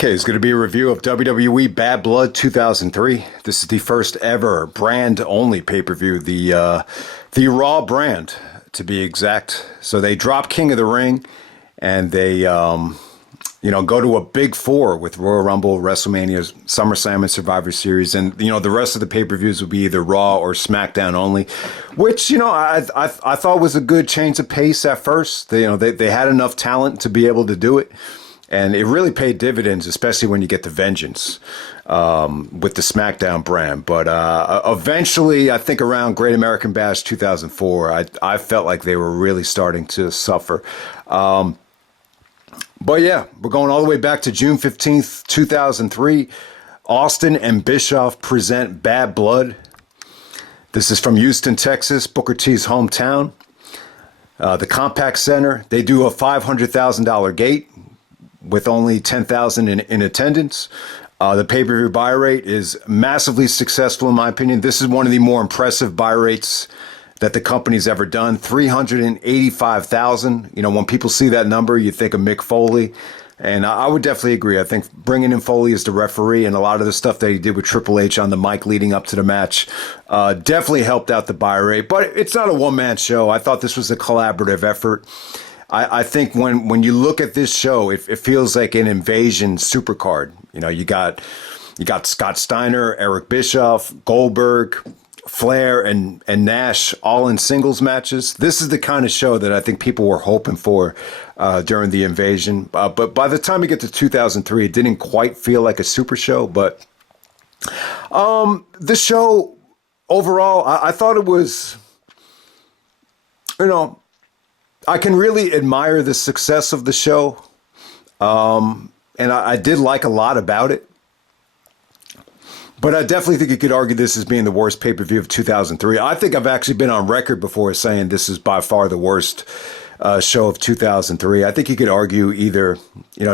Okay, it's going to be a review of WWE Bad Blood 2003. This is the first ever brand-only pay-per-view, the Raw brand, to be exact. So they drop King of the Ring, and they, go to a big four with Royal Rumble, WrestleMania, SummerSlam, and Survivor Series. And, the rest of the pay-per-views would be either Raw or SmackDown only, which, I thought was a good change of pace at first. They had enough talent to be able to do it. And it really paid dividends, especially when you get the vengeance with the SmackDown brand. But eventually, I think around Great American Bash 2004, I felt like they were really starting to suffer. But yeah, we're going all the way back to June 15th, 2003. Austin and Bischoff present Bad Blood. This is from Houston, Texas, Booker T's hometown. The Compact Center, they do a $500,000 gate with only 10,000 in attendance. The pay-per-view buy rate is massively successful, in my opinion. This is one of the more impressive buy rates that the company's ever done. 385,000. When people see that number, you think of Mick Foley. And I would definitely agree. I think bringing in Foley as the referee and a lot of the stuff that he did with Triple H on the mic leading up to the match definitely helped out the buy rate. But it's not a one-man show. I thought this was a collaborative effort. I think when you look at this show, it feels like an invasion supercard. You got Scott Steiner, Eric Bischoff, Goldberg, Flair, and Nash all in singles matches. This is the kind of show that I think people were hoping for during the invasion. But by the time you get to 2003, it didn't quite feel like a super show. But the show overall, I thought it was, I can really admire the success of the show. And I did like a lot about it. But I definitely think you could argue this as being the worst pay-per-view of 2003. I think I've actually been on record before saying this is by far the worst show of 2003. I think you could argue either,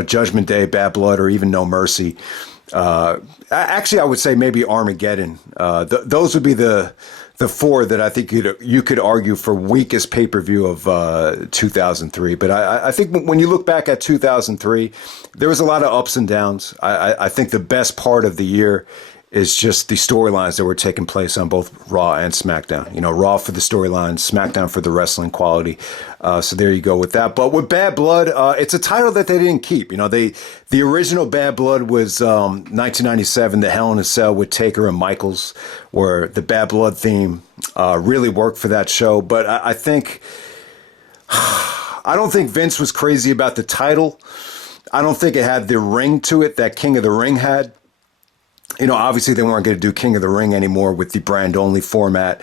Judgment Day, Bad Blood, or even No Mercy. Actually, I would say maybe Armageddon. Those would be the four that I think you could argue for weakest pay-per-view of 2003. But I think when you look back at 2003, there was a lot of ups and downs. I think the best part of the year is just the storylines that were taking place on both Raw and SmackDown. Raw for the storylines, SmackDown for the wrestling quality. So there you go with that. But with Bad Blood, it's a title that they didn't keep. The original Bad Blood was 1997, the Hell in a Cell with Taker and Michaels, where the Bad Blood theme really worked for that show. But I don't think Vince was crazy about the title. I don't think it had the ring to it that King of the Ring had. Obviously they weren't going to do King of the Ring anymore with the brand-only format.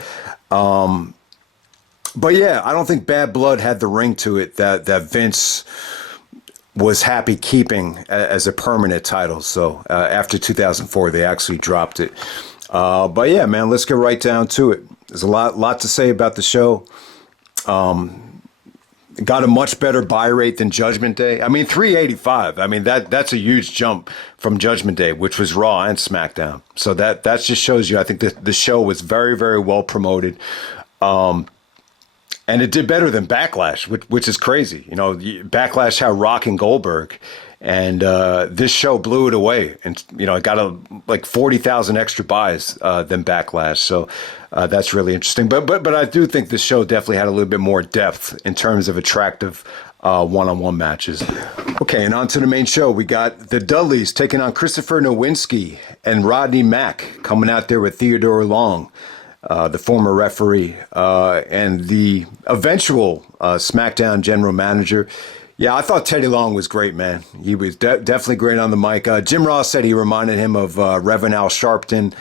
But yeah, I don't think Bad Blood had the ring to it that Vince was happy keeping as a permanent title. So after 2004, they actually dropped it. But yeah, man, let's get right down to it. There's a lot to say about the show. Got a much better buy rate than Judgment Day. 385. That's a huge jump from Judgment Day, which was Raw and SmackDown. So that just shows you, I think the show was very, very well promoted. And it did better than Backlash, which is crazy. Backlash had Rock and Goldberg, and this show blew it away. And, it got like 40,000 extra buys than Backlash. So that's really interesting. But I do think this show definitely had a little bit more depth in terms of attractive one-on-one matches. Okay, and on to the main show. We got the Dudleys taking on Christopher Nowinski and Rodney Mack, coming out there with Theodore Long, the former referee, and the eventual SmackDown general manager. Yeah, I thought Teddy Long was great, man. He was definitely great on the mic. Jim Ross said he reminded him of Reverend Al Sharpton.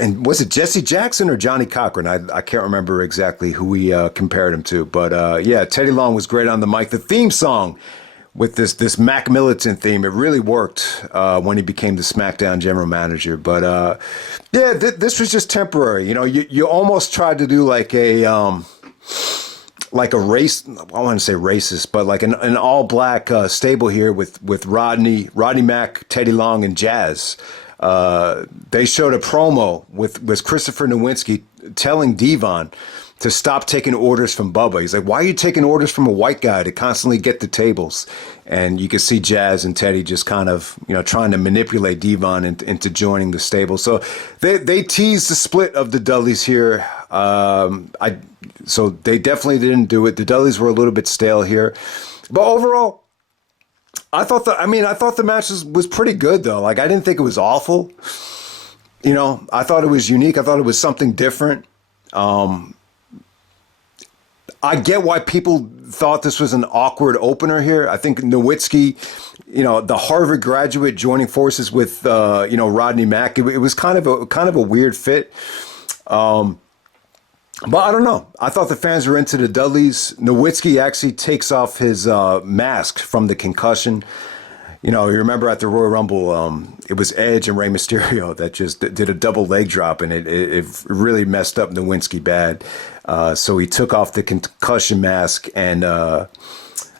And was it Jesse Jackson or Johnny Cochran? I can't remember exactly who he compared him to. But yeah, Teddy Long was great on the mic. The theme song with this Mack Militant theme, it really worked when he became the SmackDown general manager. But yeah, this was just temporary. You almost tried to do like a race, I want to say racist, but like an all-black stable here with Rodney Mack, Teddy Long, and Jazz. They showed a promo with Christopher Nowinski telling Devon to stop taking orders from Bubba. He's like, why are you taking orders from a white guy to constantly get the tables? And you can see Jazz and Teddy just kind of, trying to manipulate Devon into joining the stable. So they teased the split of the Dudleys here. So they definitely didn't do it. The Dudleys were a little bit stale here. But overall, I thought the match was pretty good, though. Like, I didn't think it was awful. I thought it was unique. I thought it was something different. I get why people thought this was an awkward opener here. I think Nowinski, the Harvard graduate joining forces with, Rodney Mack, it was kind of a weird fit. But I don't know. I thought the fans were into the Dudleys. Nowinski actually takes off his mask from the concussion. You remember at the Royal Rumble, it was Edge and Rey Mysterio that just did a double leg drop, and it really messed up Nowinski bad. So he took off the concussion mask, and I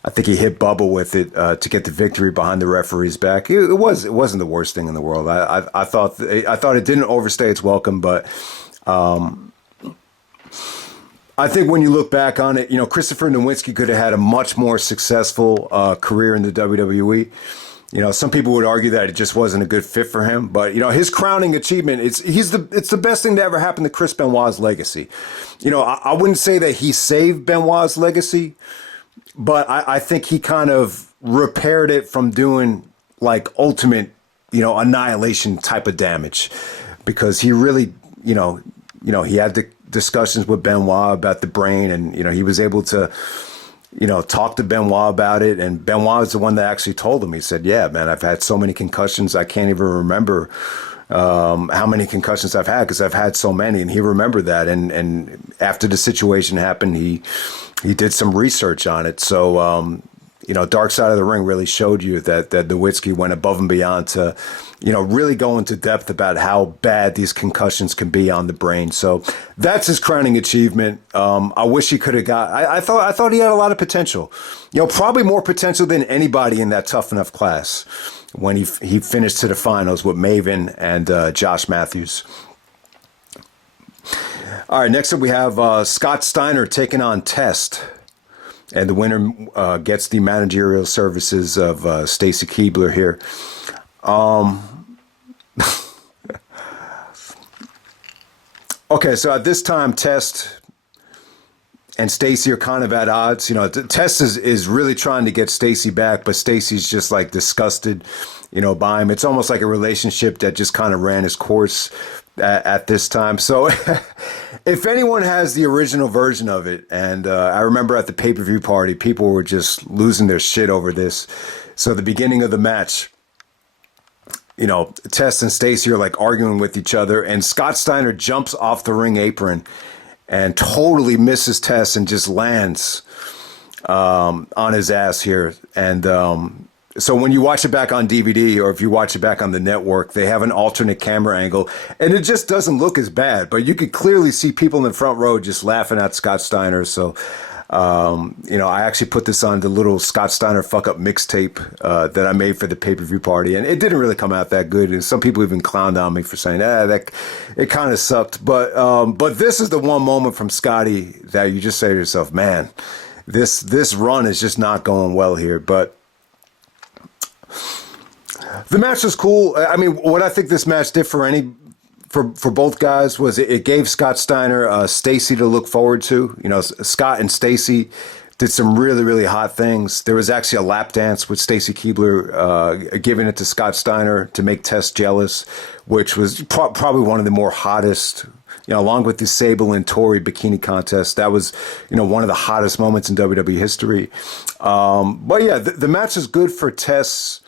think he hit Bubba with it to get the victory behind the referee's back. It wasn't the worst thing in the world. I thought it didn't overstay its welcome, but I think when you look back on it, Christopher Nowinski could have had a much more successful career in the WWE. Some people would argue that it just wasn't a good fit for him, but his crowning achievement, it's the best thing to ever happen to Chris Benoit's legacy. I wouldn't say that he saved Benoit's legacy, but I think he kind of repaired it from doing like ultimate, annihilation type of damage, because he really, he had the discussions with Benoit about the brain, and he was able to talk to Benoit about it, and Benoit was the one that actually told him. He said, yeah, man, I've had so many concussions, I can't even remember how many concussions I've had, because I've had so many. And he remembered that, and after the situation happened, he did some research on it. So Dark Side of the Ring really showed you that Nowinski went above and beyond to really go into depth about how bad these concussions can be on the brain. So that's his crowning achievement. I wish he could have got. I thought he had a lot of potential. Probably more potential than anybody in that Tough Enough class when he finished to the finals with Maven and Josh Matthews. All right, next up we have Scott Steiner taking on Test. And the winner gets the managerial services of Stacy Keibler here. Okay, so at this time, Test and Stacy are kind of at odds. Test is really trying to get Stacy back, but Stacy's just like disgusted, by him. It's almost like a relationship that just kind of ran its course at this time. So if anyone has the original version of it, and I remember at the pay-per-view party, people were just losing their shit over this. So the beginning of the match, Test and Stacy are like arguing with each other, and Scott Steiner jumps off the ring apron and totally misses Test and just lands on his ass here. And so when you watch it back on DVD, or if you watch it back on the network, they have an alternate camera angle, and it just doesn't look as bad, but you could clearly see people in the front row just laughing at Scott Steiner. So, I actually put this on the little Scott Steiner fuck up mixtape that I made for the pay-per-view party, and it didn't really come out that good. And some people even clowned on me for saying, that it kind of sucked. But this is the one moment from Scotty that you just say to yourself, man, this run is just not going well here. But the match was cool. I mean, what I think this match did for both guys was it gave Scott Steiner Stacy to look forward to. Scott and Stacy did some really, really hot things. There was actually a lap dance with Stacy Keibler giving it to Scott Steiner to make Test jealous, which was probably one of the more hottest, along with the Sable and Tori bikini contest. That was, one of the hottest moments in WWE history. But yeah, the match is good for Test's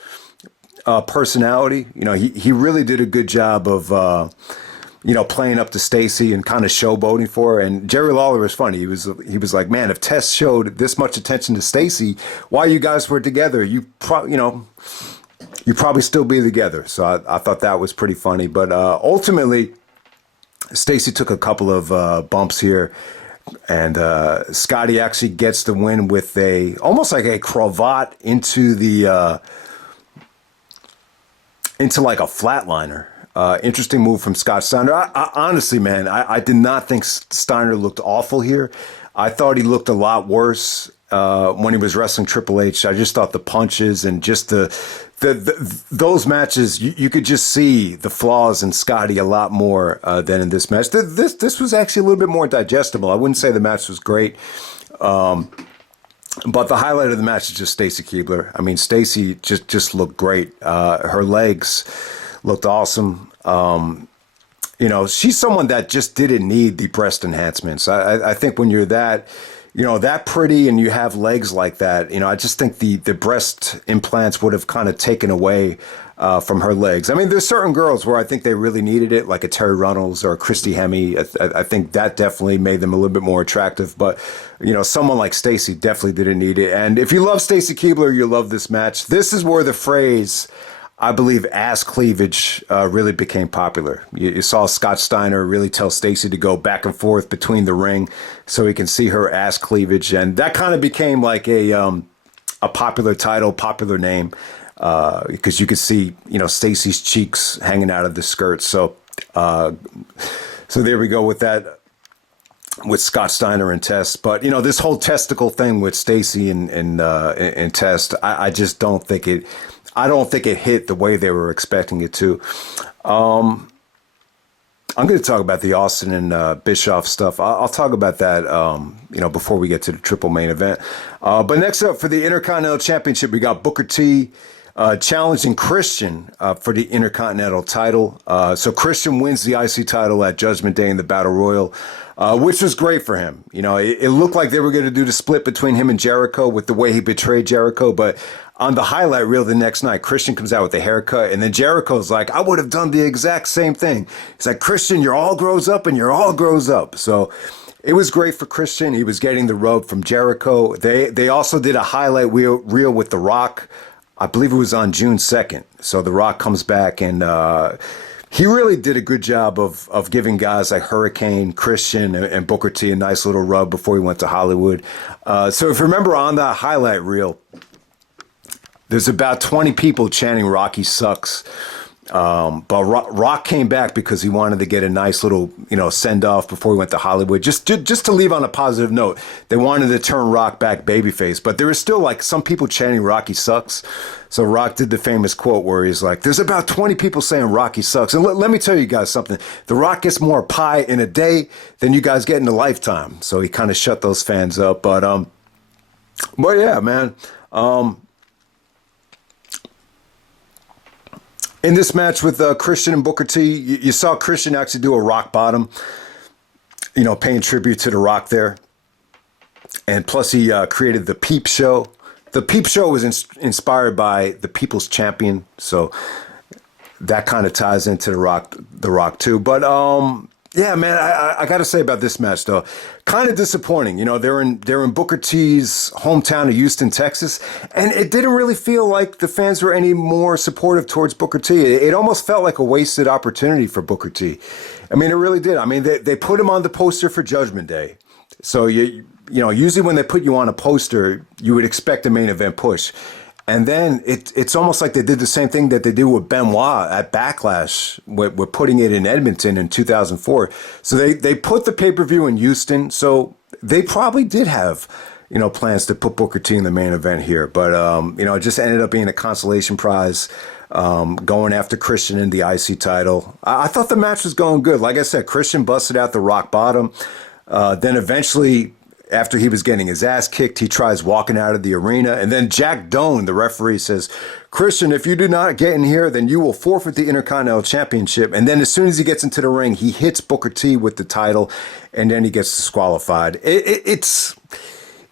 personality. He really did a good job of, playing up to Stacy and kind of showboating for her. And Jerry Lawler was funny. He was like, man, if Test showed this much attention to Stacy while you guys were together, you probably still be together. So I thought that was pretty funny. But ultimately, Stacy took a couple of bumps here. And Scotty actually gets the win with almost like a cravat into like a flatliner. Interesting move from Scott Steiner. Honestly, man, I did not think Steiner looked awful here. I thought he looked a lot worse when he was wrestling Triple H. I just thought the punches and just those matches, you could just see the flaws in Scotty a lot more than in this match. This was actually a little bit more digestible. I wouldn't say the match was great. But the highlight of the match is just Stacy Keibler. I mean, Stacy just looked great. Her legs looked awesome. She's someone that just didn't need the breast enhancements. I think when you're that pretty and you have legs like that, I just think the breast implants would have kind of taken away from her legs. I mean, there's certain girls where I think they really needed it, like a Terry Runnels or a Christy Hemme. I think that definitely made them a little bit more attractive. But, someone like Stacy definitely didn't need it. And if you love Stacy Keibler, you love this match. This is where the phrase, I believe, ass cleavage really became popular. You saw Scott Steiner really tell Stacy to go back and forth between the ring so he can see her ass cleavage. And that kind of became like a popular title, popular name. Because you could see, Stacy's cheeks hanging out of the skirt. So there we go with that, with Scott Steiner and Test. But this whole testicle thing with Stacy and Test, I just don't think it. I don't think it hit the way they were expecting it to. I'm going to talk about the Austin and Bischoff stuff. I'll talk about that, before we get to the triple main event. But next up for the Intercontinental Championship, we got Booker T challenging Christian for the Intercontinental title. So Christian wins the IC title at Judgment Day in the Battle Royal, which was great for him. It looked like they were going to do the split between him and Jericho with the way he betrayed Jericho. But on the highlight reel the next night, Christian comes out with a haircut, and then Jericho's like, I would have done the exact same thing. He's like, Christian, you're all grows up and you're all grows up. So it was great for Christian. He was getting the rub from Jericho. They also did a highlight reel with The Rock. I believe it was on June 2nd. So The Rock comes back, and he really did a good job of giving guys like Hurricane, Christian, and Booker T a nice little rub before he went to Hollywood. So if you remember on that highlight reel, there's about 20 people chanting Rocky sucks. But Rock came back because he wanted to get a nice little, send off before he went to Hollywood. Just to leave on a positive note, they wanted to turn Rock back babyface, but there was still like some people chanting Rocky sucks. So Rock did the famous quote where he's like, "There's about 20 people saying Rocky sucks." And let me tell you guys something: The Rock gets more pie in a day than you guys get in a lifetime. So he kind of shut those fans up. But yeah, man. In this match with Christian and Booker T, you saw Christian actually do a rock bottom, paying tribute to The Rock there. And plus he created the Peep Show. The Peep Show was inspired by the People's Champion. So that kind of ties into The Rock too. But yeah, man, I got to say about this match, though, kind of disappointing. They're in Booker T's hometown of Houston, Texas, and it didn't really feel like the fans were any more supportive towards Booker T. It almost felt like a wasted opportunity for Booker T. I mean, it really did. I mean, they put him on the poster for Judgment Day. So, usually when they put you on a poster, you would expect a main event push. And then it's almost like they did the same thing that they did with Benoit at Backlash. We're putting it in Edmonton in 2004. So they put the pay-per-view in Houston. So they probably did have, plans to put Booker T in the main event here. But, it just ended up being a consolation prize, going after Christian in the IC title. I thought the match was going good. Like I said, Christian busted out the rock bottom. Then eventually, after he was getting his ass kicked, he tries walking out of the arena. And then Jack Doan, the referee, says, Christian, if you do not get in here, then you will forfeit the Intercontinental Championship. And then as soon as he gets into the ring, he hits Booker T with the title, and then he gets disqualified. It's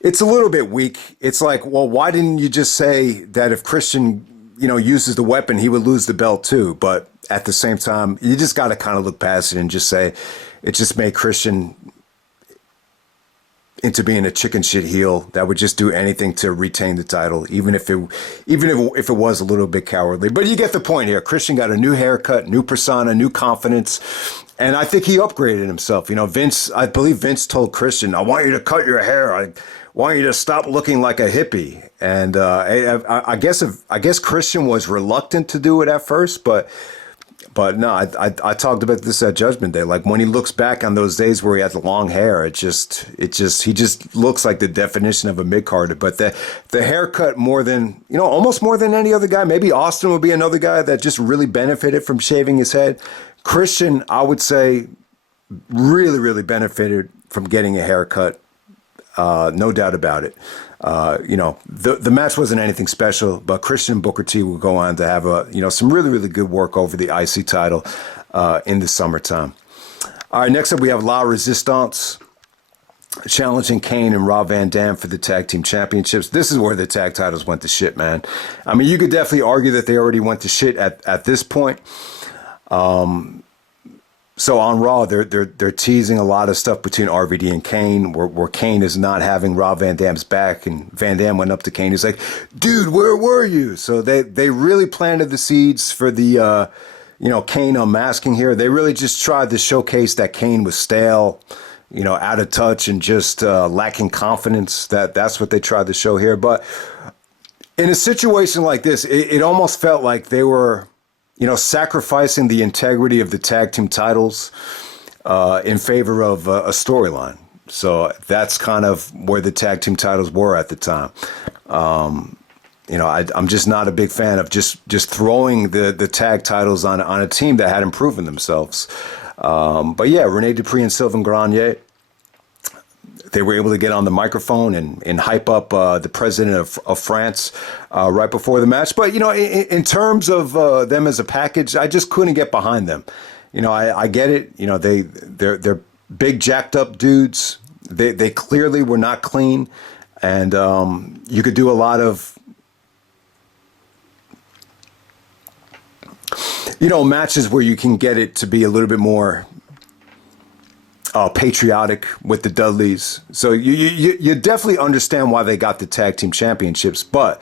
a little bit weak. It's like, well, why didn't you just say that if Christian, uses the weapon, he would lose the belt too? But at the same time, you just got to kind of look past it and just say it just made Christian into being a chicken shit heel that would just do anything to retain the title, even if it was a little bit cowardly. But you get the point here. Christian got a new haircut, new persona, new confidence, and I think he upgraded himself. I believe Vince told Christian, "I want you to cut your hair. I want you to stop looking like a hippie." And I guess Christian was reluctant to do it at first, but But no, I talked about this at Judgment Day. Like when he looks back on those days where he had the long hair, he just looks like the definition of a mid-carder. But the haircut more than, almost more than any other guy. Maybe Austin would be another guy that just really benefited from shaving his head. Christian, I would say, really, really benefited from getting a haircut. No doubt about it. The match wasn't anything special, but Christian and Booker T will go on to have some really, really good work over the IC title in the summertime. All right, next up we have La Resistance challenging Kane and Rob Van Dam for the tag team championships. This is where the tag titles went to shit, man. I mean, you could definitely argue that they already went to shit at this point. So on Raw, they're teasing a lot of stuff between RVD and Kane, where Kane is not having Rob Van Dam's back, and Van Dam went up to Kane. He's like, "Dude, where were you?" So they really planted the seeds for the Kane unmasking here. They really just tried to showcase that Kane was stale, out of touch, and just lacking confidence. That's what they tried to show here. But in a situation like this, it almost felt like they were, sacrificing the integrity of the tag team titles in favor of a storyline. So that's kind of where the tag team titles were at the time. I'm just not a big fan of just throwing the tag titles on a team that hadn't proven themselves. But yeah, Rene Dupree and Sylvain Grenier, they were able to get on the microphone and hype up the president of France right before the match. But, in terms of them as a package, I just couldn't get behind them. I get it. They're big jacked up dudes. They clearly were not clean. And you could do a lot of, matches where you can get it to be a little bit more patriotic with the Dudleys. So you definitely understand why they got the tag team championships, but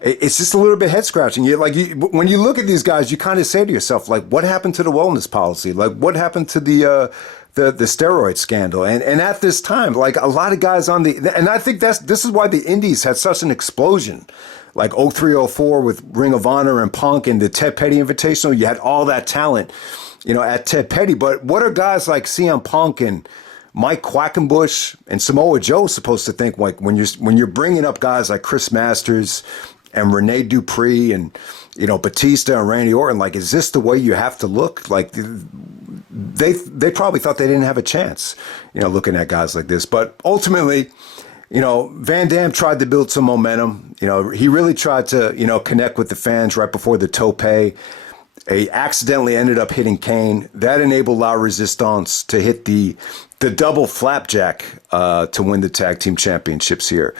it's just a little bit head scratching. When you look at these guys, you kind of say to yourself, like, what happened to the wellness policy? Like, what happened to the steroid scandal? And at this time, like a lot of guys and I think this is why the Indies had such an explosion. Like 0304 with Ring of Honor and Punk and the Ted Petty Invitational, you had all that talent, at Ted Petty. But what are guys like CM Punk and Mike Quackenbush and Samoa Joe supposed to think, like, when you're bringing up guys like Chris Masters and Rene Dupree and, Batista and Randy Orton? Like, is this the way you have to look? Like, they probably thought they didn't have a chance, looking at guys like this. But ultimately, Van Dam tried to build some momentum. He really tried to, connect with the fans right before the tope. He accidentally ended up hitting Kane. That enabled La Resistance to hit the double flapjack to win the tag team championships here.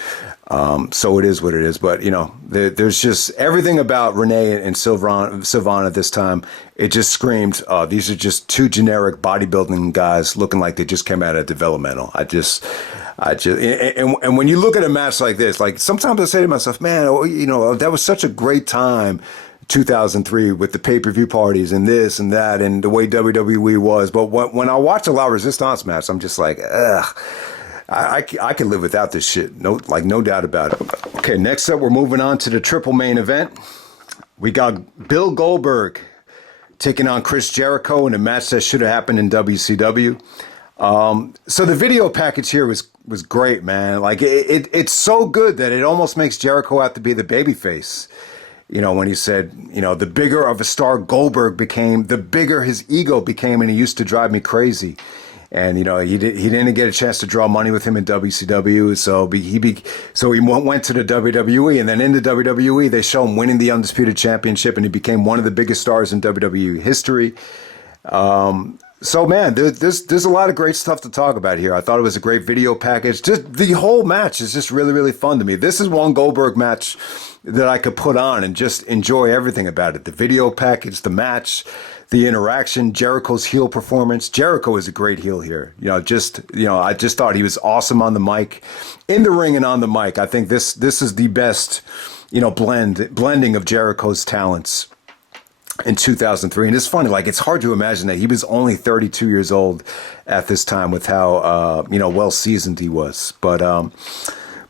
So it is what it is. But, there's just everything about Renee and Sylvain at this time. It just screamed, these are just two generic bodybuilding guys looking like they just came out of developmental. And when you look at a match like this, like sometimes I say to myself, man, that was such a great time, 2003, with the pay-per-view parties and this and that and the way WWE was. But when I watch a La Resistance match, I'm just like, ugh. I can live without this shit. No doubt about it. Okay, next up, we're moving on to the triple main event. We got Bill Goldberg taking on Chris Jericho in a match that should have happened in WCW. So the video package here was great, man. Like it's so good that it almost makes Jericho out to be the babyface. When he said, the bigger of a star Goldberg became, the bigger his ego became, and he used to drive me crazy. And he didn't get a chance to draw money with him in WCW, so he went to the WWE, and then in the WWE they show him winning the Undisputed Championship, and he became one of the biggest stars in WWE history. So man, there's a lot of great stuff to talk about here. I thought it was a great video package. Just the whole match is just really, really fun to me. This is one Goldberg match that I could put on and just enjoy everything about it. The video package, the match, the interaction, Jericho's heel performance. Jericho is a great heel here. I just thought he was awesome on the mic, in the ring and on the mic. I think this is the best, blending of Jericho's talents in 2003. And it's funny, like, it's hard to imagine that he was only 32 years old at this time with how, well seasoned he was. But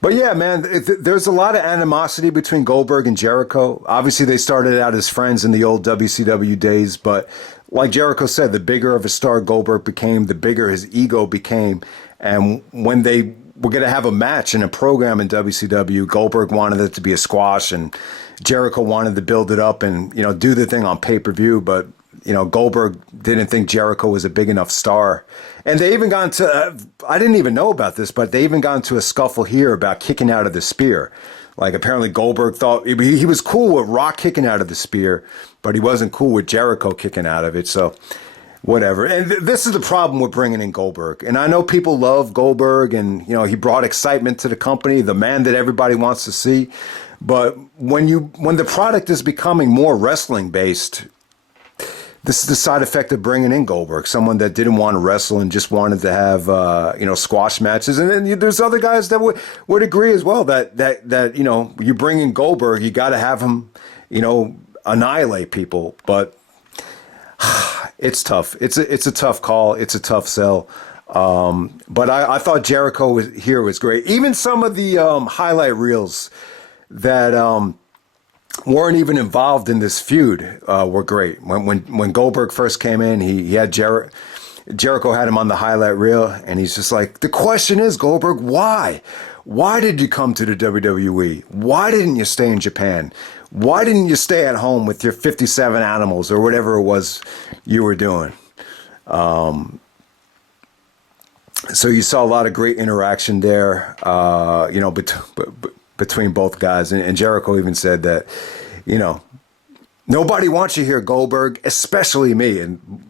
But yeah, man, there's a lot of animosity between Goldberg and Jericho. Obviously, they started out as friends in the old WCW days, but like Jericho said, the bigger of a star Goldberg became, the bigger his ego became. And when they were going to have a match in a program in WCW, Goldberg wanted it to be a squash, and Jericho wanted to build it up and, you know, do the thing on pay-per-view, but you know, Goldberg didn't think Jericho was a big enough star. And they even got into, I didn't even know about this, but they even got into a scuffle here about kicking out of the spear. Like, apparently Goldberg thought he was cool with Rock kicking out of the spear, but he wasn't cool with Jericho kicking out of it. So, whatever. And this is the problem with bringing in Goldberg. And I know people love Goldberg, and, you know, he brought excitement to the company, the man that everybody wants to see. But when the product is becoming more wrestling based, this is the side effect of bringing in Goldberg, someone that didn't want to wrestle and just wanted to have, you know, squash matches. And then there's other guys that would agree as well that, you know, you bring in Goldberg, you got to have him, you know, annihilate people. But it's tough. It's a tough call. It's a tough sell. But I thought Jericho here was great. Even some of the highlight reels that weren't even involved in this feud were great. When Goldberg first came in, he had Jericho had him on the highlight reel, and he's just like, the question is, Goldberg, why? Why did you come to the WWE? Why didn't you stay in Japan? Why didn't you stay at home with your 57 animals or whatever it was you were doing? So you saw a lot of great interaction there, you know, between both guys. And Jericho even said that, you know, nobody wants you here, Goldberg, especially me. And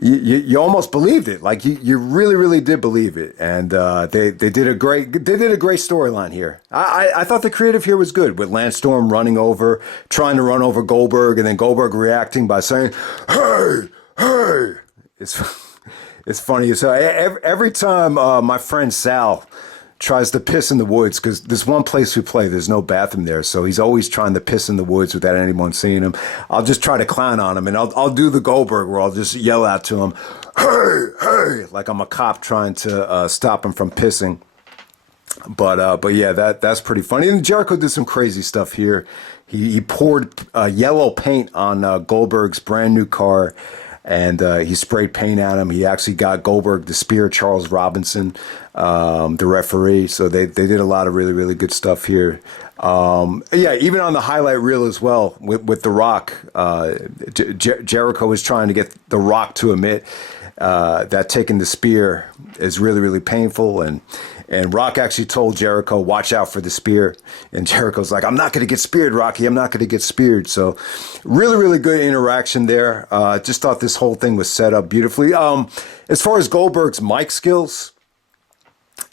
you almost believed it. Like you really, really did believe it. And they did a great storyline here. I thought the creative here was good, with Lance Storm trying to run over Goldberg, and then Goldberg reacting by saying, "Hey, hey." It's funny. So every time my friend Sal tries to piss in the woods, because there's one place we play, there's no bathroom there, so he's always trying to piss in the woods without anyone seeing him. I'll just try to clown on him, and I'll do the Goldberg where I'll just yell out to him, "Hey, hey," like I'm a cop trying to stop him from pissing. But yeah, that's pretty funny. And Jericho did some crazy stuff here. He poured yellow paint on Goldberg's brand new car, and he sprayed paint at him. He actually got Goldberg to spear Charles Robinson, the referee. So they did a lot of really, really good stuff here. Yeah, even on the highlight reel as well with The Rock, Jericho was trying to get The Rock to admit that taking the spear is really, really painful. And Rock actually told Jericho, watch out for the spear. And Jericho's like, I'm not going to get speared, Rocky. I'm not going to get speared. So really, really good interaction there. Just thought this whole thing was set up beautifully. As far as Goldberg's mic skills,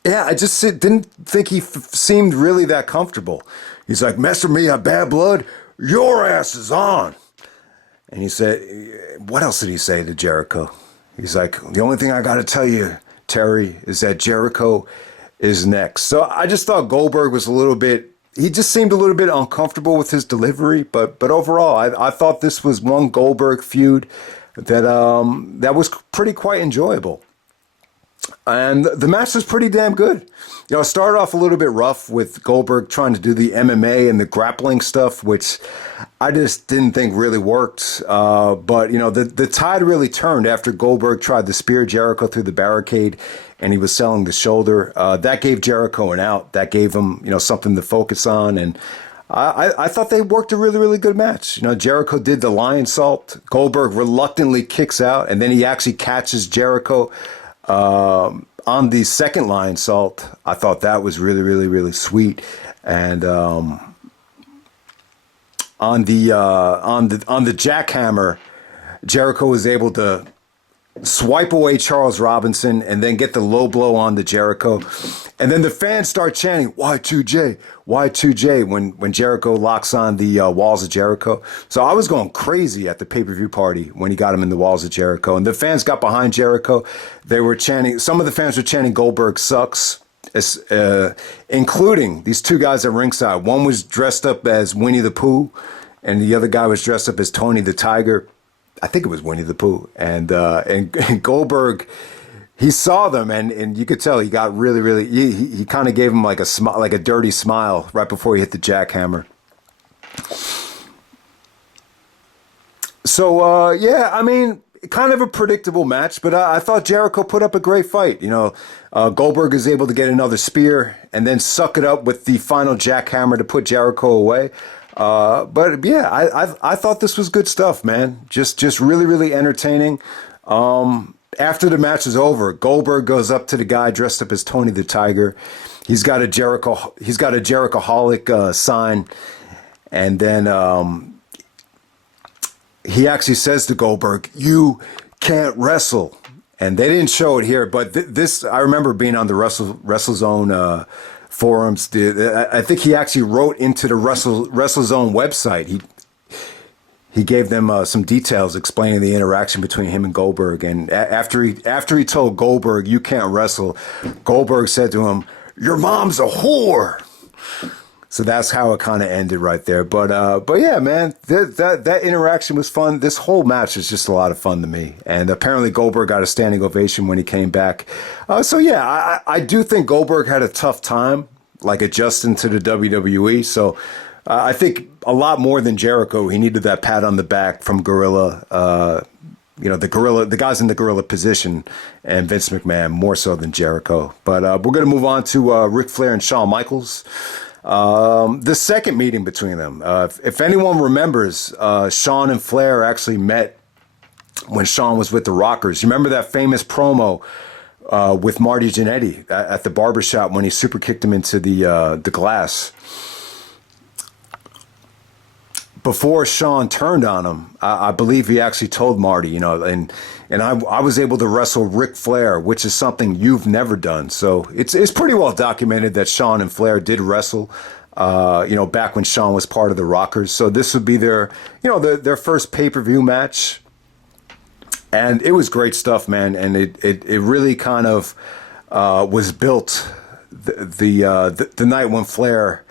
yeah, I just didn't think he seemed really that comfortable. He's like, mess with me on Bad Blood, your ass is on. And he said, what else did he say to Jericho? He's like, the only thing I got to tell you, Terry, is that Jericho is next. So I just thought Goldberg was he just seemed a little bit uncomfortable with his delivery, but overall, I thought this was one Goldberg feud that was quite enjoyable. And the match was pretty damn good. You know, it started off a little bit rough with Goldberg trying to do the MMA and the grappling stuff, which I just didn't think really worked. But, you know, the tide really turned after Goldberg tried to spear Jericho through the barricade, and he was selling the shoulder. That gave Jericho an out. That gave him, you know, something to focus on. And I thought they worked a really, really good match. You know, Jericho did the lion salt. Goldberg reluctantly kicks out, and then he actually catches Jericho on the second lion salt. I thought that was really, really, really sweet. And on the jackhammer, Jericho was able to swipe away Charles Robinson and then get the low blow on the Jericho. And then the fans start chanting, Y2J, Y2J, when Jericho locks on the walls of Jericho. So I was going crazy at the pay-per-view party when he got him in the walls of Jericho. And the fans got behind Jericho. They were chanting, some of the fans were chanting Goldberg sucks, including these two guys at ringside. One was dressed up as Winnie the Pooh, and the other guy was dressed up as Tony the Tiger. I think it was Winnie the Pooh. And Goldberg, he saw them, and you could tell he got really, really. He kind of gave him like a smile, like a dirty smile, right before he hit the jackhammer. So yeah, I mean, kind of a predictable match, but I thought Jericho put up a great fight. Goldberg is able to get another spear and then suck it up with the final jackhammer to put Jericho away. But yeah, I thought this was good stuff, man. Just really, really entertaining. After the match is over, Goldberg goes up to the guy dressed up as Tony the Tiger. He's got a Jerichoholic sign, and then he actually says to Goldberg, "You can't wrestle." And they didn't show it here, but this I remember being on the WrestleZone forums. I think he actually wrote into the WrestleZone website. He gave them some details explaining the interaction between him and Goldberg. And after he told Goldberg, "You can't wrestle," Goldberg said to him, "Your mom's a whore." So that's how it kind of ended right there. But yeah, man, that interaction was fun. This whole match was just a lot of fun to me. And apparently Goldberg got a standing ovation when he came back. So yeah, I do think Goldberg had a tough time, like adjusting to the WWE. So I think a lot more than Jericho, he needed that pat on the back from Gorilla. The guys in the Gorilla position, and Vince McMahon more so than Jericho. But we're going to move on to Ric Flair and Shawn Michaels. The second meeting between them. If anyone remembers, Shawn and Flair actually met when Shawn was with the Rockers. You remember that famous promo with Marty Jannetty at the barbershop when he super kicked him into the glass? Before Shawn turned on him, I believe he actually told Marty, and I was able to wrestle Ric Flair, which is something you've never done. So it's pretty well documented that Shawn and Flair did wrestle, back when Shawn was part of the Rockers. So this would be their first pay-per-view match. And it was great stuff, man. And it really kind of was built the night when Flair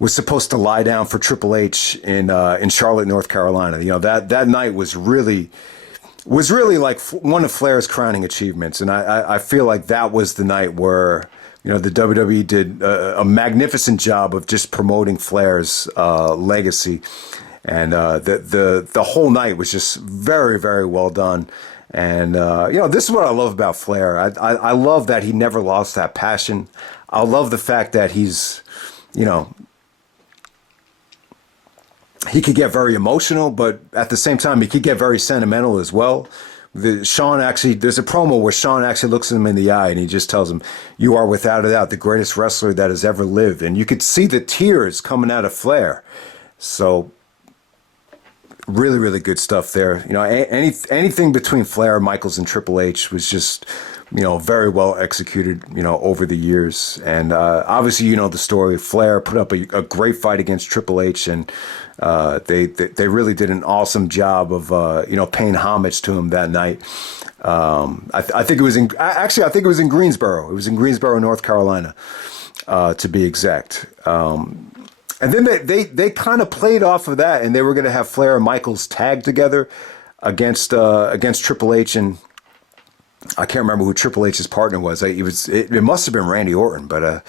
was supposed to lie down for Triple H in Charlotte, North Carolina. That night was really like one of Flair's crowning achievements, and I feel like that was the night where the WWE did a magnificent job of just promoting Flair's legacy, and the whole night was just very, very well done. And this is what I love about Flair. I love that he never lost that passion. I love the fact that he's he could get very emotional, but at the same time, he could get very sentimental as well. There's a promo where Shawn actually looks him in the eye and he just tells him, "You are without a doubt the greatest wrestler that has ever lived." And you could see the tears coming out of Flair. So really, really good stuff there. Anything between Flair, Michaels, and Triple H was just, very well executed, over the years. And obviously, the story. Flair put up a great fight against Triple H, and they really did an awesome job of paying homage to him that night. I think it was in Greensboro. It was in Greensboro, North Carolina, to be exact. And then they kind of played off of that, and they were going to have Flair and Michaels tag together against Triple H, and I can't remember who Triple H's partner was. It must have been Randy Orton, but I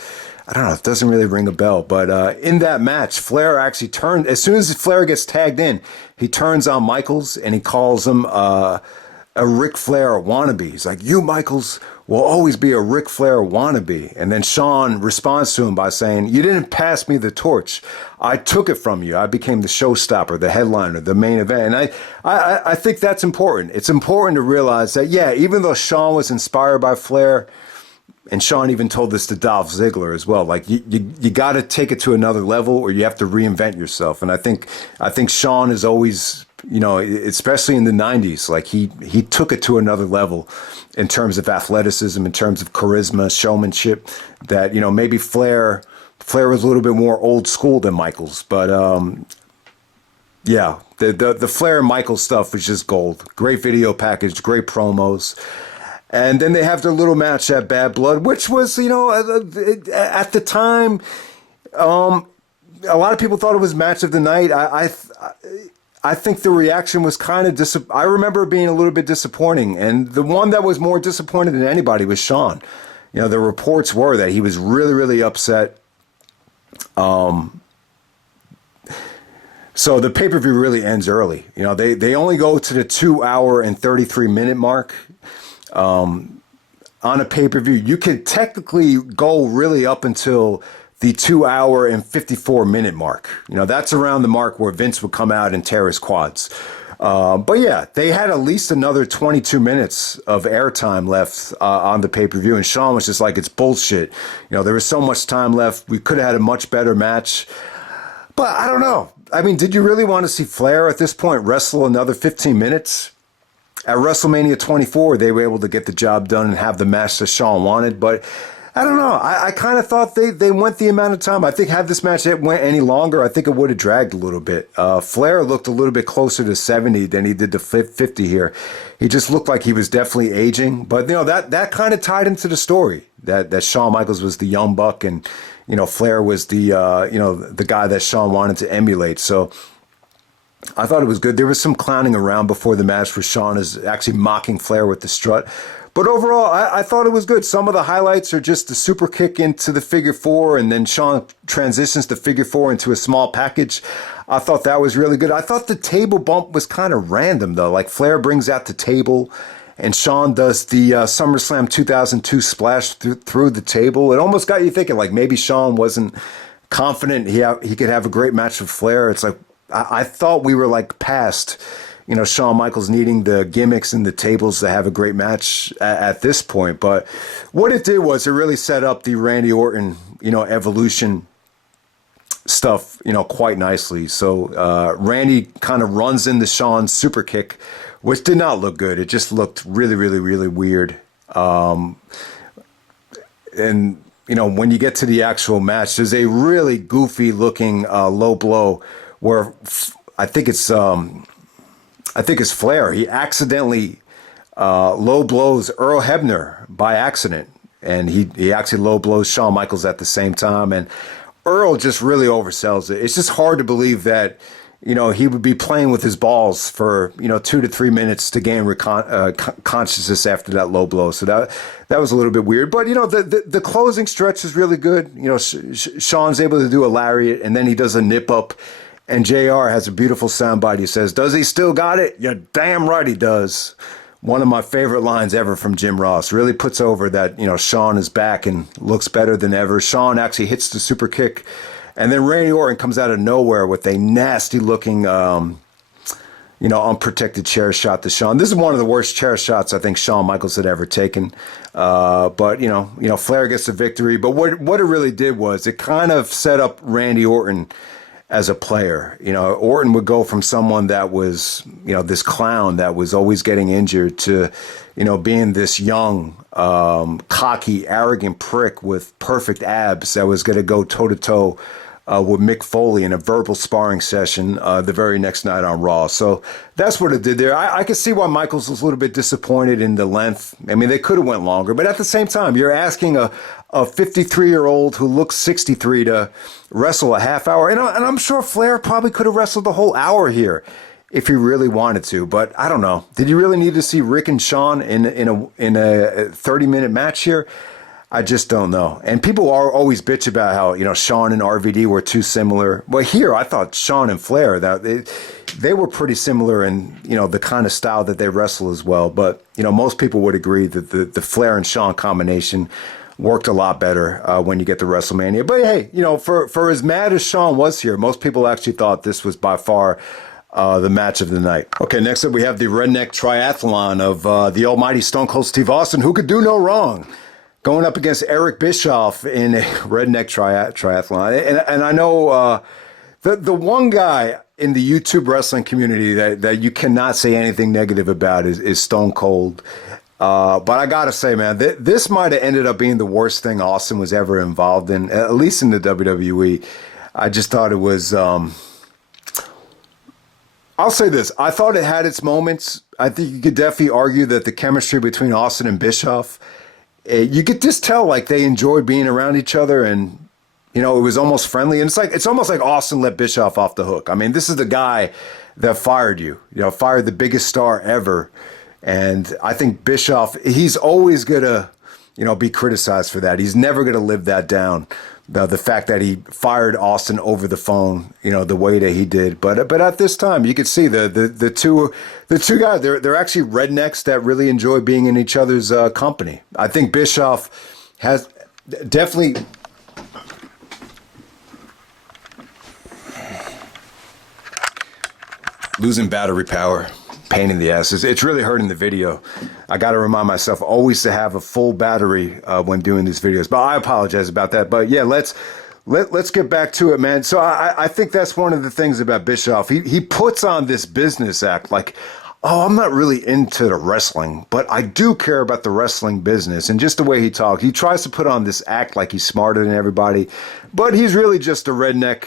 don't know. It doesn't really ring a bell. But in that match, Flair actually turned. As soon as Flair gets tagged in, he turns on Michaels and he calls him a Ric Flair wannabe. He's like, "You, Michaels, will always be a Ric Flair wannabe." And then Shawn responds to him by saying, "You didn't pass me the torch. I took it from you. I became the showstopper, the headliner, the main event." And I think that's important. It's important to realize that, yeah, even though Shawn was inspired by Flair, and Shawn even told this to Dolph Ziggler as well, like you got to take it to another level, or you have to reinvent yourself. And I think Shawn is always, especially in the 90s, like he took it to another level in terms of athleticism, in terms of charisma, showmanship, that, maybe Flair was a little bit more old school than Michaels. But yeah, the Flair and Michaels stuff was just gold. Great video package, great promos. And then they have their little match at Bad Blood, which was, at the time, a lot of people thought it was match of the night. I think the reaction was kind of I remember it being a little bit disappointing, and the one that was more disappointed than anybody was Shawn. You know, the reports were that he was really, really upset. So the pay-per-view really ends early. You know, they only go to the 2 hour and 33-minute mark. On a pay-per-view, you could technically go really up until the 2 hour and 54-minute mark. You know, that's around the mark where Vince would come out and tear his quads. But yeah, they had at least another 22 minutes of airtime left on the pay-per-view, and Shawn was just like, it's bullshit. You know, there was so much time left. We could have had a much better match. But I don't know. I mean, did you really want to see Flair at this point wrestle another 15 minutes? At WrestleMania 24, they were able to get the job done and have the match that Shawn wanted. But I don't know. I kind of thought they went the amount of time. I think had this match went any longer, I think it would have dragged a little bit. Flair looked a little bit closer to 70 than he did to 50 here. He just looked like he was definitely aging. But, you know, that kind of tied into the story, that Shawn Michaels was the young buck and, you know, Flair was the guy that Shawn wanted to emulate. So I thought it was good. There was some clowning around before the match where Shawn is actually mocking Flair with the strut. But overall, I thought it was good. Some of the highlights are just the super kick into the figure four, and then Shawn transitions the figure four into a small package. I thought that was really good. I thought the table bump was kind of random, though. Like Flair brings out the table, and Shawn does the SummerSlam 2002 splash through the table. It almost got you thinking, like, maybe Shawn wasn't confident he could have a great match with Flair. It's like, I thought we were, like, past, you know, Shawn Michaels needing the gimmicks and the tables to have a great match at this point. But what it did was it really set up the Randy Orton, you know, evolution stuff, you know, quite nicely. So Randy kind of runs into Shawn's super kick, which did not look good. It just looked really, really, really weird. And, you know, when you get to the actual match, there's a really goofy looking low blow where I think it's Flair. He accidentally low blows Earl Hebner by accident. And he actually low blows Shawn Michaels at the same time. And Earl just really oversells it. It's just hard to believe that, you know, he would be playing with his balls for, you know, 2 to 3 minutes to gain consciousness after that low blow. So that was a little bit weird. But, you know, the closing stretch is really good. You know, Shawn's able to do a lariat, and then he does a nip up. And JR has a beautiful soundbite. He says, "Does he still got it? You're damn right he does." One of my favorite lines ever from Jim Ross. Really puts over that, you know, Shawn is back and looks better than ever. Shawn actually hits the super kick. And then Randy Orton comes out of nowhere with a nasty looking, you know, unprotected chair shot to Shawn. This is one of the worst chair shots I think Shawn Michaels had ever taken. But, you know, Flair gets the victory. But what it really did was it kind of set up Randy Orton as a player. You know, Orton would go from someone that was, you know, this clown that was always getting injured to, you know, being this young, cocky, arrogant prick with perfect abs that was going to go toe-to-toe with Mick Foley in a verbal sparring session the very next night on Raw. So that's what it did there. I could see why Michaels was a little bit disappointed in the length. I mean, they could have went longer, but at the same time, you're asking a 53-year-old who looks 63 to wrestle a half hour. And I'm sure Flair probably could have wrestled the whole hour here if he really wanted to. But I don't know. Did you really need to see Rick and Shawn in a 30-minute match here? I just don't know. And people are always bitch about how, you know, Shawn and RVD were too similar. But here, I thought Shawn and Flair, that they were pretty similar in, you know, the kind of style that they wrestle as well. But, you know, most people would agree that the Flair and Shawn combination worked a lot better when you get to WrestleMania. But hey, you know, for as mad as Shawn was here, most people actually thought this was by far the match of the night. Okay, next up we have the Redneck Triathlon of the almighty Stone Cold Steve Austin, who could do no wrong, going up against Eric Bischoff in a Redneck Triathlon. And I know the one guy in the YouTube wrestling community that you cannot say anything negative about is Stone Cold. But I gotta say, man, this might have ended up being the worst thing Austin was ever involved in, at least in the WWE. I just thought it was, I'll say this, I thought it had its moments. I think you could definitely argue that the chemistry between Austin and Bischoff, you could just tell like they enjoyed being around each other, and You know, it was almost friendly, and it's almost like Austin let Bischoff off the hook. I mean, this is the guy that fired fired the biggest star ever, and I think Bischoff, he's always gonna, be criticized for that. He's never gonna live that down. The fact that he fired Austin over the phone, the way that he did. But at this time, you could see the two guys. They're actually rednecks that really enjoy being in each other's company. I think Bischoff has definitely. Losing battery power, pain in the ass. It's really hurting the video. I got to remind myself always to have a full battery when doing these videos. But I apologize about that. But yeah, let's get back to it, man. So I think that's one of the things about Bischoff. He puts on this business act like, oh, I'm not really into the wrestling, but I do care about the wrestling business. And just the way he talks, he tries to put on this act like he's smarter than everybody, but he's really just a redneck.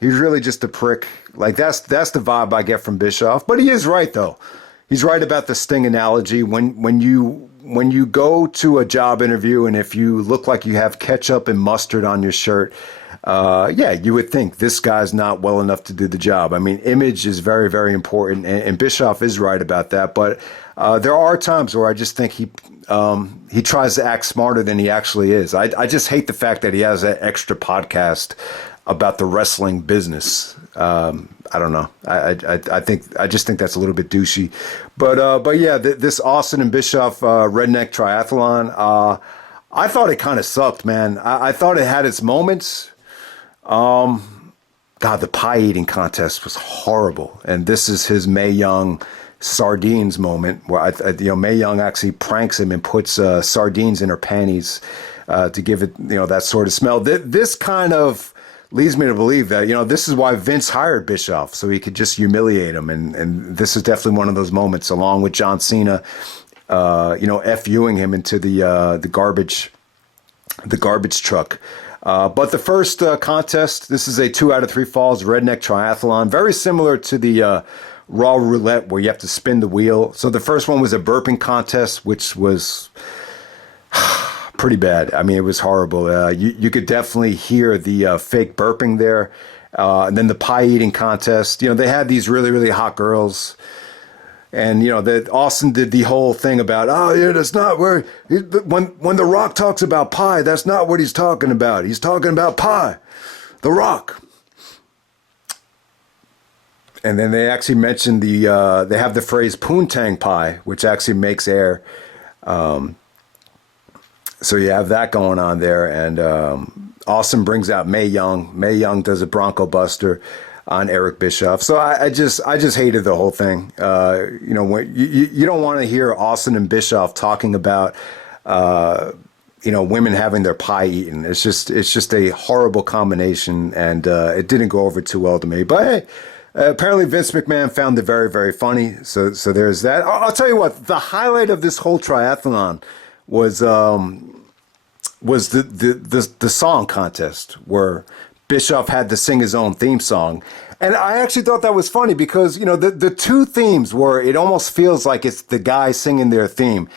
He's really just a prick. Like that's the vibe I get from Bischoff. But he is right though. He's right about the Sting analogy. When you go to a job interview and if you look like you have ketchup and mustard on your shirt, you would think this guy's not well enough to do the job. I mean, image is very, very important, and Bischoff is right about that. But there are times where I just think he tries to act smarter than he actually is. I just hate the fact that he has that extra podcast about the wrestling business. I don't know. I just think that's a little bit douchey. But yeah, this Austin and Bischoff Redneck Triathlon, I thought it kind of sucked, man. I thought it had its moments. God, the pie eating contest was horrible, and this is his Mae Young sardines moment where Mae Young actually pranks him and puts sardines in her panties to give it that sort of smell. This kind of leads me to believe that, this is why Vince hired Bischoff, so he could just humiliate him. And this is definitely one of those moments, along with John Cena, FUing him into the garbage truck. But the first contest, this is a 2 out of 3 falls Redneck Triathlon, very similar to the Raw Roulette where you have to spin the wheel. So the first one was a burping contest, which was pretty bad. I mean, it was horrible. You could definitely hear the fake burping there. And then the pie eating contest, they had these really, really hot girls. And, that Austin did the whole thing about, that's not where, when The Rock talks about pie, that's not what he's talking about. He's talking about pie, The Rock. And then they actually mentioned they have the phrase poontang pie, which actually makes air. So you have that going on there, and Austin brings out Mae Young. Mae Young does a Bronco Buster on Eric Bischoff. So I just hated the whole thing. When you don't want to hear Austin and Bischoff talking about women having their pie eaten. It's just a horrible combination, and it didn't go over too well to me. But hey. Apparently Vince McMahon found it very, very funny. So there's that. I'll tell you what, the highlight of this whole triathlon was the song contest where Bischoff had to sing his own theme song. And I actually thought that was funny because, the two themes where it almost feels like it's the guy singing their theme.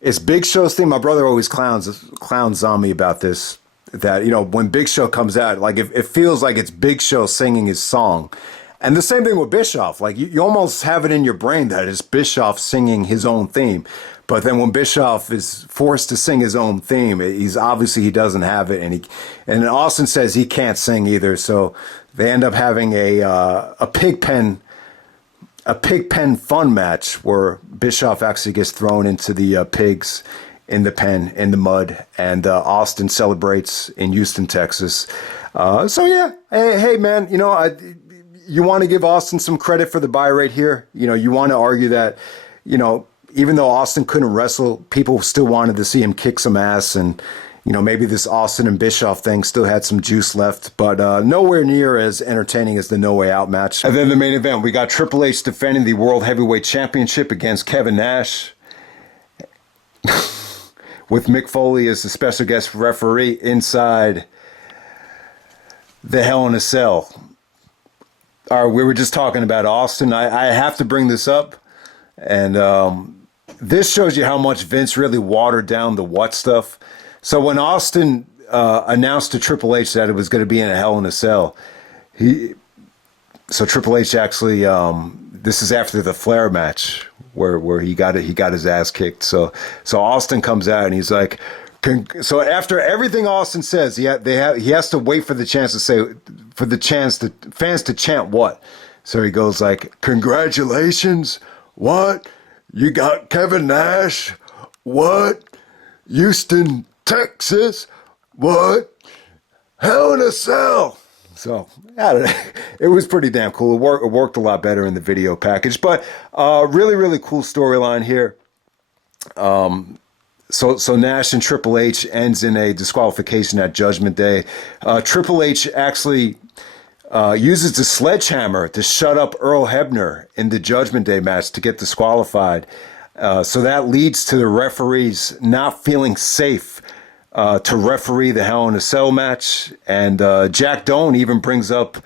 It's Big Show's theme. My brother always clowns on me about this, that, when Big Show comes out, like it feels like it's Big Show singing his song. And the same thing with Bischoff. Like you almost have it in your brain that it's Bischoff singing his own theme. But then when Bischoff is forced to sing his own theme, he doesn't have it, and Austin says he can't sing either. So they end up having a pig pen fun match where Bischoff actually gets thrown into the pigs in the pen in the mud, and Austin celebrates in Houston, Texas. So yeah, hey man, you want to give Austin some credit for the buy rate here. You want to argue that, even though Austin couldn't wrestle, people still wanted to see him kick some ass. And, maybe this Austin and Bischoff thing still had some juice left, but nowhere near as entertaining as the No Way Out match. And then the main event, we got Triple H defending the World Heavyweight Championship against Kevin Nash, with Mick Foley as the special guest referee inside the Hell in a Cell. All right, we were just talking about Austin. I have to bring this up, and this shows you how much Vince really watered down the what stuff. So when Austin announced to Triple H that it was going to be in a Hell in a Cell. So Triple H actually, this is after the Flair match where he got his ass kicked. So Austin comes out and he's like, so after everything Austin says, he has to wait for the chance to say, for the chance to fans to chant what. So he goes like, congratulations, what? You got Kevin Nash, what? Houston, Texas, what? Hell in a Cell. So, I don't know. It was pretty damn cool. It worked a lot better in the video package. But really, really cool storyline here. So Nash and Triple H ends in a disqualification at Judgment Day. Triple H actually uses the sledgehammer to shut up Earl Hebner in the Judgment Day match to get disqualified. So that leads to the referees not feeling safe to referee the Hell in a Cell match. And Jack Doan even brings up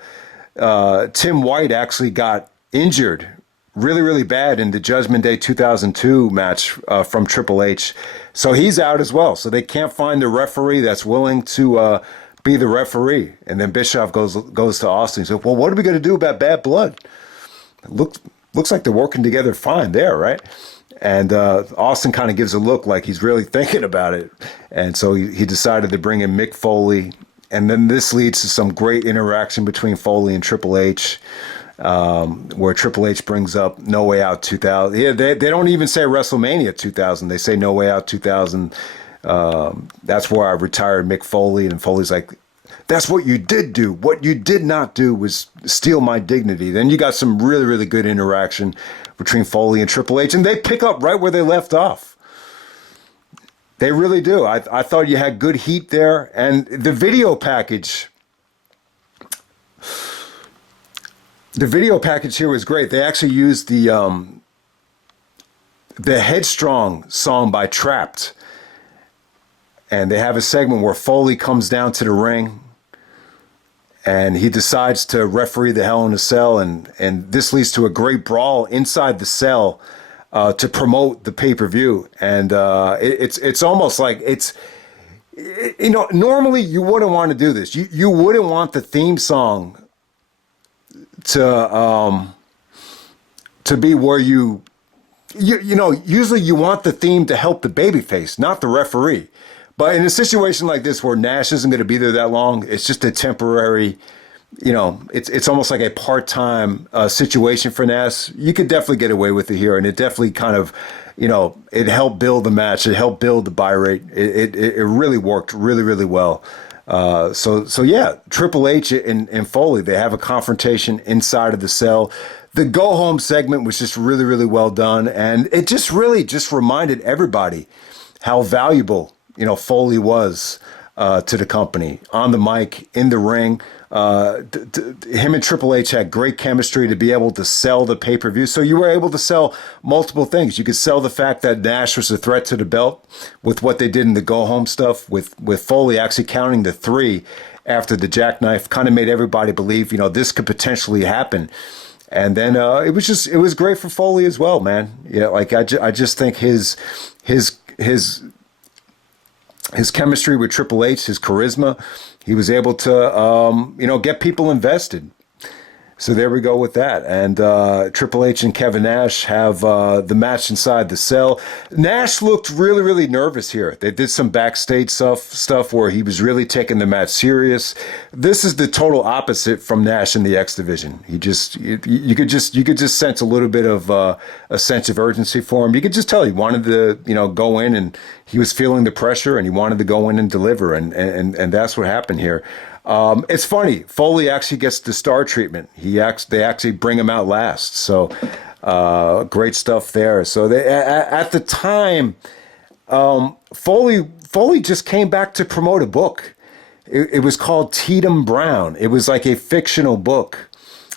Tim White actually got injured really, really bad in the Judgment Day 2002 match from Triple H. So he's out as well. So they can't find a referee that's willing to be the referee. And then Bischoff goes to Austin. He's like, well, what are we going to do about Bad Blood? Looks like they're working together fine there, right? And Austin kind of gives a look like he's really thinking about it. And so he decided to bring in Mick Foley. And then this leads to some great interaction between Foley and Triple H, where Triple H brings up No Way Out 2000. Yeah, they don't even say WrestleMania 2000. They say No Way Out 2000. That's where I retired Mick Foley. And Foley's like, that's what you did do. What you did not do was steal my dignity. Then you got some really, really good interaction between Foley and Triple H. And they pick up right where they left off. They really do. I thought you had good heat there. And the video package here was great. They actually used the Headstrong song by Trapped. And they have a segment where Foley comes down to the ring and he decides to referee the Hell in a Cell. And this leads to a great brawl inside the cell to promote the pay-per-view. And it's almost like normally you wouldn't want to do this. You wouldn't want the theme song to be where usually you want the theme to help the babyface, not the referee. But in a situation like this where Nash isn't going to be there that long, it's just a temporary, it's almost like a part-time situation for Nash. You could definitely get away with it here, and it definitely kind of, it helped build the match. It helped build the buy rate. It really worked really, really well. So yeah, Triple H and Foley, they have a confrontation inside of the cell. The go-home segment was just really, really well done, and it just really just reminded everybody how valuable Foley was to the company on the mic, in the ring. Him and Triple H had great chemistry to be able to sell the pay-per-view. So you were able to sell multiple things. You could sell the fact that Nash was a threat to the belt with what they did in the go-home stuff, with Foley actually counting the 3 after the jackknife, kind of made everybody believe, this could potentially happen. And then it was great for Foley as well, man. Yeah, like I just think his chemistry with Triple H, his charisma, he was able to, get people invested. So there we go with that. And Triple H and Kevin Nash have the match inside the cell. Nash looked really, really nervous here. They did some backstage stuff where he was really taking the match serious. This is the total opposite from Nash in the X division. He just, you could just sense a little bit of a sense of urgency for him. You could just tell he wanted to, go in, and he was feeling the pressure, and he wanted to go in and deliver. And that's what happened here. It's funny. Foley actually gets the star treatment. They actually bring him out last. So great stuff there. So at the time, Foley just came back to promote a book. It was called Tatum Brown. It was like a fictional book.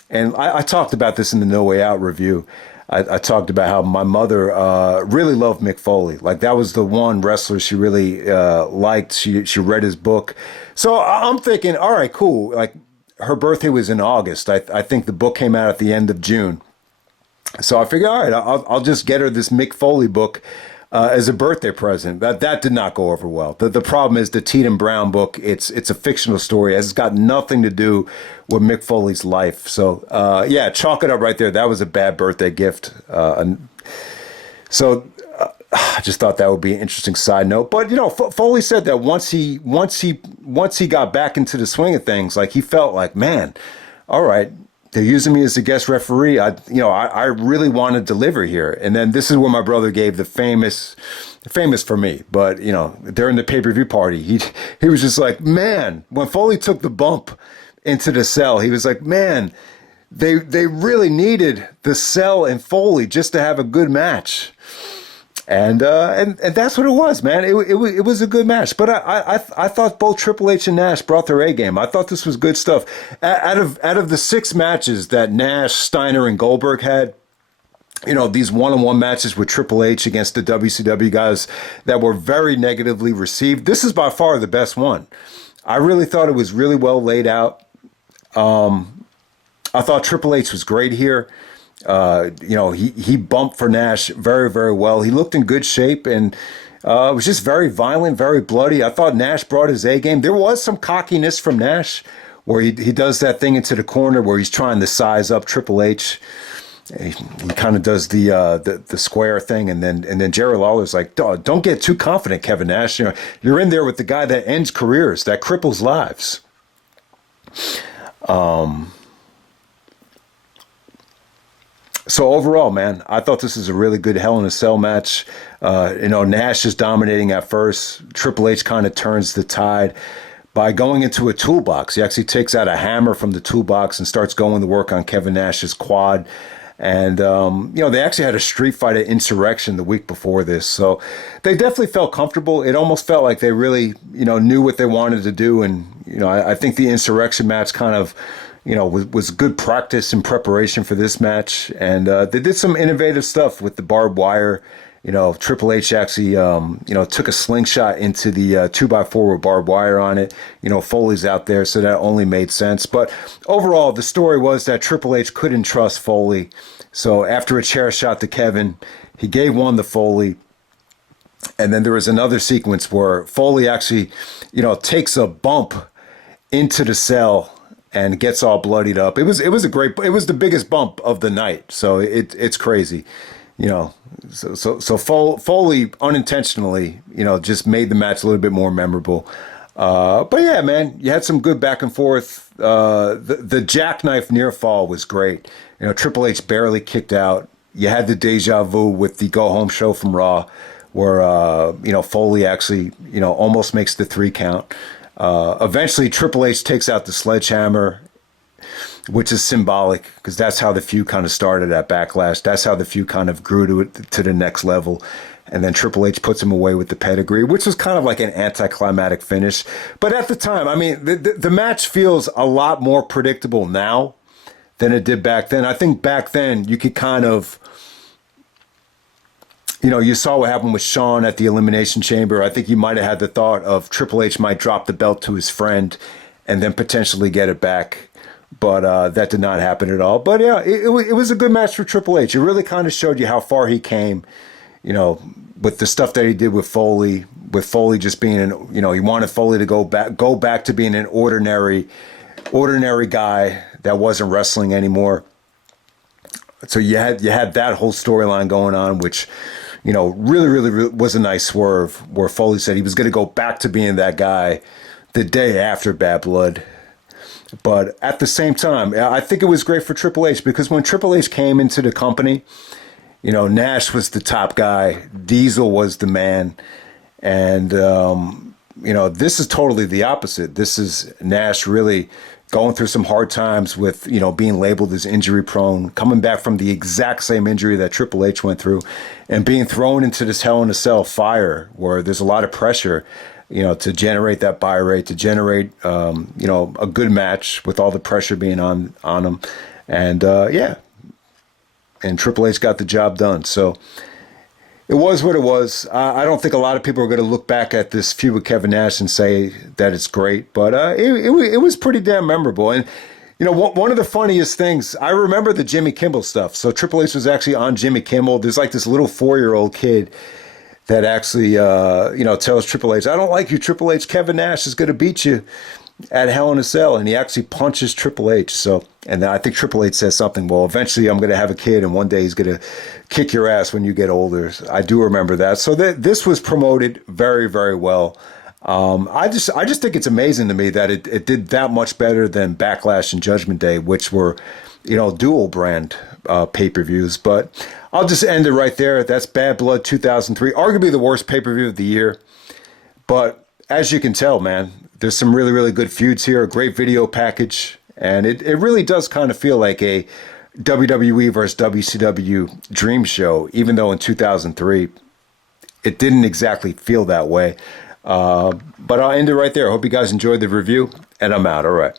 And I talked about this in the No Way Out review. I talked about how my mother really loved Mick Foley. Like, that was the one wrestler she really liked. She read his book. So I'm thinking, all right, cool. Like, her birthday was in August. I think the book came out at the end of June. So I figured, all right, I'll just get her this Mick Foley book as a birthday present. That did not go over well. The problem is the Tatum Brown book. It's a fictional story. It's got nothing to do with Mick Foley's life. So yeah, chalk it up right there. That was a bad birthday gift. So I just thought that would be an interesting side note. But you know, Foley said that once he got back into the swing of things, like he felt like, man, all right, they're using me as a guest referee. I really want to deliver here. And then this is where my brother gave the famous for me, but you know, during the pay-per-view party, he was just like, man, when Foley took the bump into the cell, he was like, man, they really needed the cell and Foley just to have a good match. And that's what it was, man. It was a good match. But I thought both Triple H and Nash brought their A game. I thought this was good stuff. Out of the 6 matches that Nash, Steiner, and Goldberg had, you know, these one-on-one matches with Triple H against the WCW guys that were very negatively received, this is by far the best one. I really thought it was really well laid out. I thought Triple H was great here. You know, he bumped for Nash very, very well. He looked in good shape and it was just very violent, very bloody. I thought Nash brought his A game. There was some cockiness from Nash where he does that thing into the corner where he's trying to size up Triple H. He kind of does the square thing, and then Jerry Lawler's like, don't get too confident, Kevin Nash. You know, you're in there with the guy that ends careers, that cripples lives. So overall, man, I thought this was a really good Hell in a Cell match. You know, Nash is dominating at first. Triple H kind of turns the tide by going into a toolbox. He actually takes out a hammer from the toolbox and starts going to work on Kevin Nash's quad. And, you know, they actually had a street fight at Insurrection the week before this. So they definitely felt comfortable. It almost felt like they really, you know, knew what they wanted to do. And, you know, I think the Insurrection match kind of, you know, was good practice and preparation for this match. And they did some innovative stuff with the barbed wire. You know, Triple H actually, you know, took a slingshot into the 2x4 with barbed wire on it. You know, Foley's out there, so that only made sense. But overall, the story was that Triple H couldn't trust Foley. So after a chair shot to Kevin, he gave one to Foley. And then there was another sequence where Foley actually, you know, takes a bump into the cell and gets all bloodied up. It was the biggest bump of the night. So it's crazy, you know. So Foley unintentionally, you know, just made the match a little bit more memorable. But yeah, man, you had some good back and forth. The jackknife near fall was great. You know, Triple H barely kicked out. You had the deja vu with the go home show from Raw, where you know, Foley actually, you know, almost makes the 3 count. Eventually, Triple H takes out the sledgehammer, which is symbolic because that's how the feud kind of started at Backlash. That's how the feud kind of grew to the next level. And then Triple H puts him away with the pedigree, which was kind of like an anticlimactic finish. But at the time, I mean, the match feels a lot more predictable now than it did back then. I think back then you could kind of, you know, you saw what happened with Shawn at the Elimination Chamber. I think you might have had the thought of Triple H might drop the belt to his friend and then potentially get it back. But that did not happen at all. But yeah, it was a good match for Triple H. It really kind of showed you how far he came, you know, with the stuff that he did with Foley just being you know, he wanted Foley to go back to being an ordinary guy that wasn't wrestling anymore. So you had that whole storyline going on, which, you know, really was a nice swerve where Foley said he was going to go back to being that guy the day after Bad Blood. But at the same time, I think it was great for Triple H because when Triple H came into the company, you know, Nash was the top guy. Diesel was the man. And, you know, this is totally the opposite. This is Nash really going through some hard times with, you know, being labeled as injury prone, coming back from the exact same injury that Triple H went through and being thrown into this Hell in a Cell fire where there's a lot of pressure, you know, to generate that buy rate, to generate, you know, a good match with all the pressure being on him. And, yeah. And Triple H got the job done. So it was what it was. I don't think a lot of people are going to look back at this feud with Kevin Nash and say that it's great, but it was pretty damn memorable. And, you know, one of the funniest things, I remember the Jimmy Kimmel stuff. So Triple H was actually on Jimmy Kimmel. There's like this little 4-year-old kid that actually, tells Triple H, I don't like you, Triple H. Kevin Nash is going to beat you at Hell in a Cell. And he actually punches Triple H. So, and then I think Triple H says something, well, eventually I'm going to have a kid and one day he's going to kick your ass when you get older. I do remember that. So this was promoted very, very well. I just think it's amazing to me that it did that much better than Backlash and Judgment Day, which were, dual brand pay-per-views. But I'll just end it right there. That's Bad Blood 2003, arguably the worst pay-per-view of the year. But as you can tell, man, there's some really, really good feuds here, a great video package. And it really does kind of feel like a WWE versus WCW dream show, even though in 2003, it didn't exactly feel that way. But I'll end it right there. I hope you guys enjoyed the review, and I'm out. All right.